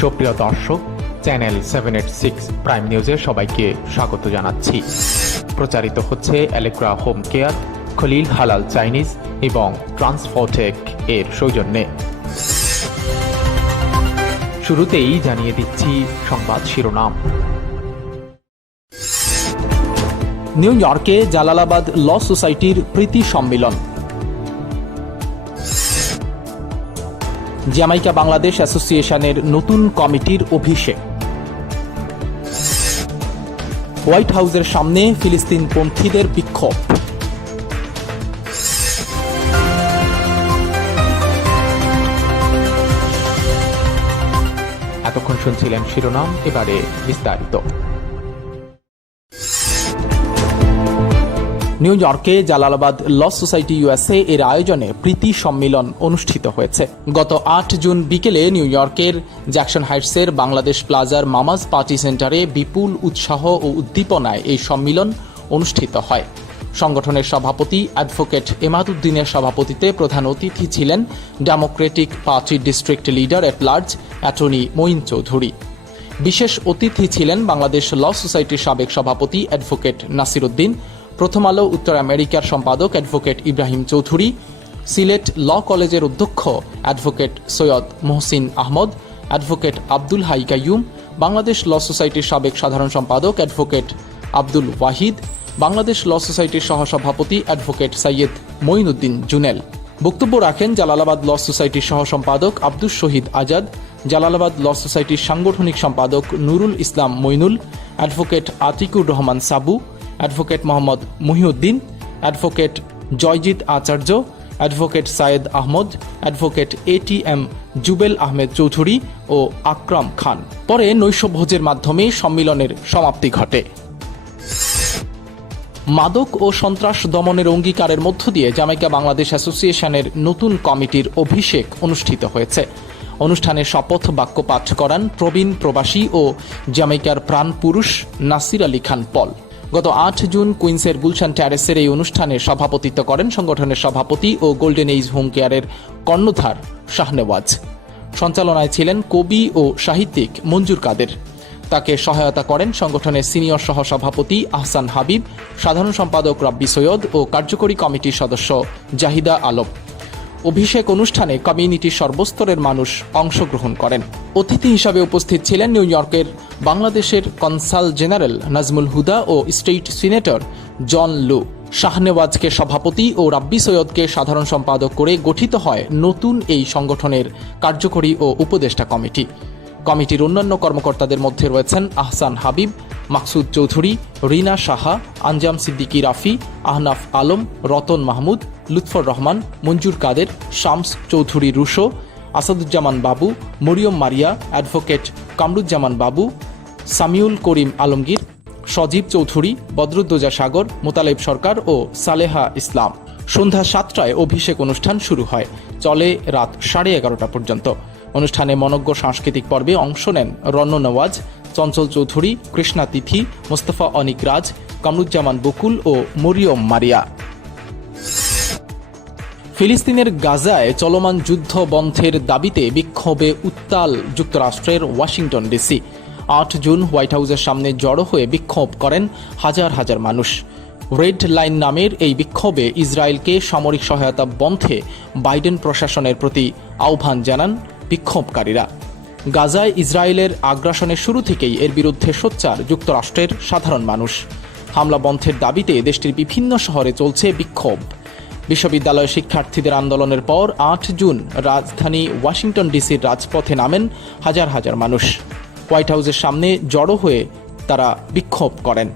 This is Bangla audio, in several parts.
সুপ্রিয় দর্শক, channel seven eight six prime নিউজে সবাইকে স্বাগত জানাচ্ছি। প্রচারিত হচ্ছে অ্যালেক্রা হোম কেয়ার খলিল হালাল চাইনিজ এবং ট্রান্সফোটেক এর সৌজন্যে। শুরুতেই জানিয়ে দিচ্ছি সংবাদ শিরোনাম। নিউ ইয়র্কে জালালাবাদ ল সোসাইটির প্রীতি সম্মেলন। জ্যামাইকা বাংলাদেশ অ্যাসোসিয়েশনের নতুন কমিটির অভিষেক। হোয়াইট হাউসের সামনে ফিলিস্তিনপন্থীদের বিক্ষোভ। এতক্ষণ শুনছিলেন শিরোনাম, এবারে বিস্তারিত। নিউ ইয়র্কে জালালাবাদ ল সোসাইটি ইউএসএ এর আয়োজনে প্রীতি সম্মেলন অনুষ্ঠিত হয়েছে। গত আট জুন বিকেলে নিউ ইয়র্কের জ্যাকসন হাইটসের বাংলাদেশ প্লাজার মামাজ পার্টি সেন্টারে বিপুল উৎসাহ ও উদ্দীপনায় এই সম্মেলন অনুষ্ঠিত হয়। সংগঠনের সভাপতি অ্যাডভোকেট এমাদুদ্দিনের সভাপতিতে প্রধান অতিথি ছিলেন ডেমোক্রেটিক পার্টির district leader at large attorney Moin Chowdhury. বিশেষ অতিথি ছিলেন বাংলাদেশ ল সোসাইটির সাবেক সভাপতি অ্যাডভোকেট নাসির উদ্দিন প্রথম আলো, উত্তর আমেরিকার সম্পাদক অ্যাডভোকেট ইব্রাহিম চৌধুরী, সিলেট ল কলেজের অধ্যক্ষ advocate Syed Mohsin Ahmed, advocate Abdul Hai Kaiyum, Bangladesh law সোসাইটির সাবেক সাধারণ সম্পাদক অ্যাডভোকেট আব্দুল ওয়াহিদ, বাংলাদেশ ল সোসাইটির সহসভাপতি অ্যাডভোকেট সৈয়দ মঈনুদ্দিন জুনেল। বক্তব্য রাখেন জালালাবাদ ল সোসাইটির সহ সম্পাদক আব্দুস শহীদ আজাদ, জালালাবাদ ল সোসাইটির সাংগঠনিক সম্পাদক Nurul Islam Moinul, advocate Atiqur Rahman Sabu advocate Mohammad Muhiuddin, advocate Joyjit Acharya, advocate Sayed Ahmed, advocate A T M Jubel Ahmed Chowdhury ও আকরাম খান। পরে নৈশভোজের মাধ্যমে সম্মিলনের সমাপ্তি ঘটে। মাদক ও সন্ত্রাস দমনের অঙ্গীকারের মধ্য দিয়ে জামাইকা বাংলাদেশ অ্যাসোসিয়েশনের নতুন কমিটির অভিষেক অনুষ্ঠিত হয়েছে। অনুষ্ঠানে শপথ বাক্য পাঠ করান প্রবীণ প্রবাসী ও জামাইকার প্রাণ পুরুষ নাসির আলী খান পল। গত আট জুন কুইন্সের গুলশান ট্যারেসের এই অনুষ্ঠানে সভাপতিত্ব করেন সংগঠনের সভাপতি ও গোল্ডেন এইজ হোম কেয়ারের কর্ণধার শাহনেওয়াজ। সঞ্চালনায় ছিলেন কবি ও সাহিত্যিক মঞ্জুর কাদের। তাকে সহায়তা করেন সংগঠনের সিনিয়র সহ সভাপতি আহসান হাবিব, সাধারণ সম্পাদক রাব্বি সৈয়দ ও কার্যকরী কমিটির সদস্য জাহিদা আলম। অভিষেক অনুষ্ঠানে কমিউনিটির সর্বস্তরের মানুষ অংশগ্রহণ করেন। অতিথি হিসাবে উপস্থিত ছিলেন নিউ ইয়র্কের বাংলাদেশের কনসাল জেনারেল নাজমুল হুদা ও স্টেট সিনেটর জন লু। শাহনেওয়াজকে সভাপতি ও রাব্বি সৈয়দকে সাধারণ সম্পাদক করে গঠিত হয় নতুন এই সংগঠনের কার্যকরী ও উপদেষ্টা কমিটি। কমিটির অন্যান্য কর্মকর্তাদের মধ্যে রয়েছেন আহসান হাবিব মাকসুদ চৌধুরী, রিনা সাহা আঞ্জাম সিদ্দিকী রাফি, আহনাফ আলম, রতন মাহমুদ, লুৎফর রহমান, মঞ্জুর কাদের, শামস চৌধুরী রুশো, আসাদুজ্জামান বাবু, মরিয়ম মারিয়া, অ্যাডভোকেট কামরুজ্জামান বাবু, সামিউল করিম আলমগীর, সজীব চৌধুরী, বদরুদ্দোজা সাগর, মোতালেব সরকার ও সালেহা ইসলাম। সন্ধ্যা সাতটায় অভিষেক অনুষ্ঠান শুরু হয়। চলে রাত সাড়ে এগারোটা পর্যন্ত। অনুষ্ঠানে মনজ্ঞ সাংস্কৃতিক পর্বে অংশ নেন রন্ন নওয়াজ চঞ্চল চৌধুরী, কৃষ্ণা তিথি, মোস্তফা অনিক রাজ কামরুজ্জামান বকুল ও মরিয়ম মারিয়া। ফিলিস্তিনের গাজায় চলমান যুদ্ধ বন্ধের দাবিতে বিক্ষোভে উত্তাল যুক্তরাষ্ট্রের ওয়াশিংটন ডিসি। আট জুন হোয়াইট হাউসের সামনে জড়ো হয়ে বিক্ষোভ করেন হাজার হাজার মানুষ। রেড লাইন নামের এই বিক্ষোভে ইসরায়েলকে সামরিক সহায়তা বন্ধে বাইডেন প্রশাসনের প্রতি আহ্বান জানান বিক্ষোভকারীরা। গাজায় ইসরায়েলের আগ্রাসনের শুরু থেকেই এর বিরুদ্ধে সোচ্চার যুক্তরাষ্ট্রের সাধারণ মানুষ। হামলা বন্ধের দাবিতে দেশটির বিভিন্ন শহরে চলছে বিক্ষোভ। বিশ্ববিদ্যালয় শিক্ষার্থীদের আন্দোলনের পর আট জুন রাজধানী ওয়াশিংটন ডিসির রাজপথে নামেন হাজার হাজার মানুষ। হোয়াইট হাউসের সামনে জড়ো হয়ে তারা বিক্ষোভ করেন।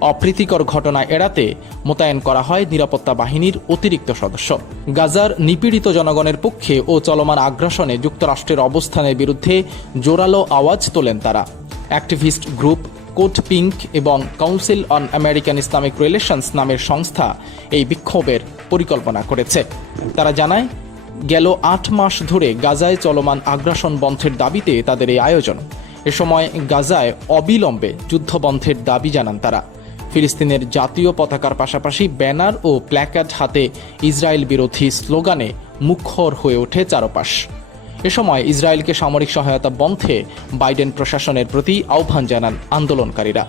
অপ্রীতিকর ঘটনা এড়াতে মোতায়েন করা হয় নিরাপত্তা বাহিনীর অতিরিক্ত সদস্য। গাজার নিপীড়িত জনগণের পক্ষে ও চলমান আগ্রাসনে যুক্তরাষ্ট্রের অবস্থানের বিরুদ্ধে জোরালো আওয়াজ তোলেন তারা। অ্যাক্টিভিস্ট গ্রুপ কোট পিঙ্ক এবং council on American Islamic relations নামের সংস্থা এই বিক্ষোভের পরিকল্পনা করেছে। তারা জানায়, গেল আট মাস ধরে গাজায় চলমান আগ্রাসন বন্ধের দাবিতে তাদের এই আয়োজন। এ সময় গাজায় অবিলম্বে যুদ্ধবন্ধের দাবি জানান তারা। ফিলিস্তিনের জাতীয় পতাকার পাশাপাশি ব্যানার ও প্ল্যাকার্ড হাতে ইসরায়েল বিরোধী স্লোগানে মুখর হয়ে ওঠে চারপাশ। এ সময় ইসরায়েলকে সামরিক সহায়তা বন্ধে বাইডেন প্রশাসনের প্রতি আহ্বান জানান আন্দোলনকারীরা।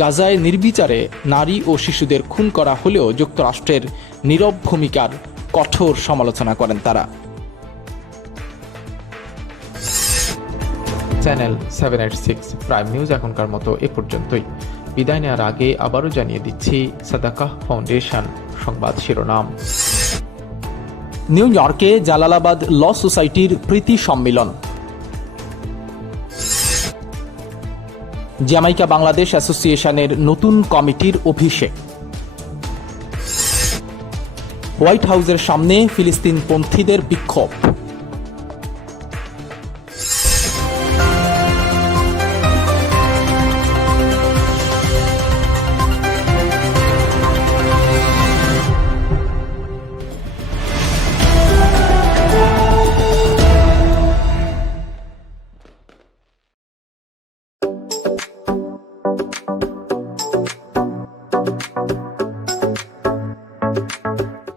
গাজায় নির্বিচারে নারী ও শিশুদের খুন করা হলেও যুক্তরাষ্ট্রের নীরব ভূমিকার কঠোর সমালোচনা করেন তারা। Channel seven eight six prime news এখনকার মতো এ পর্যন্তই। বিদায় নেওয়ার আগে আবারও জানিয়ে দিচ্ছি সাদাকাহ ফাউন্ডেশন সংবাদ শিরোনাম। নিউ ইয়র্কে জালালাবাদ ল সোসাইটির প্রীতি সম্মিলন। জ্যামাইকা বাংলাদেশ অ্যাসোসিয়েশনের নতুন কমিটির অভিষেক। হোয়াইট হাউসের সামনে ফিলিস্তিনপন্থীদের বিক্ষোভ।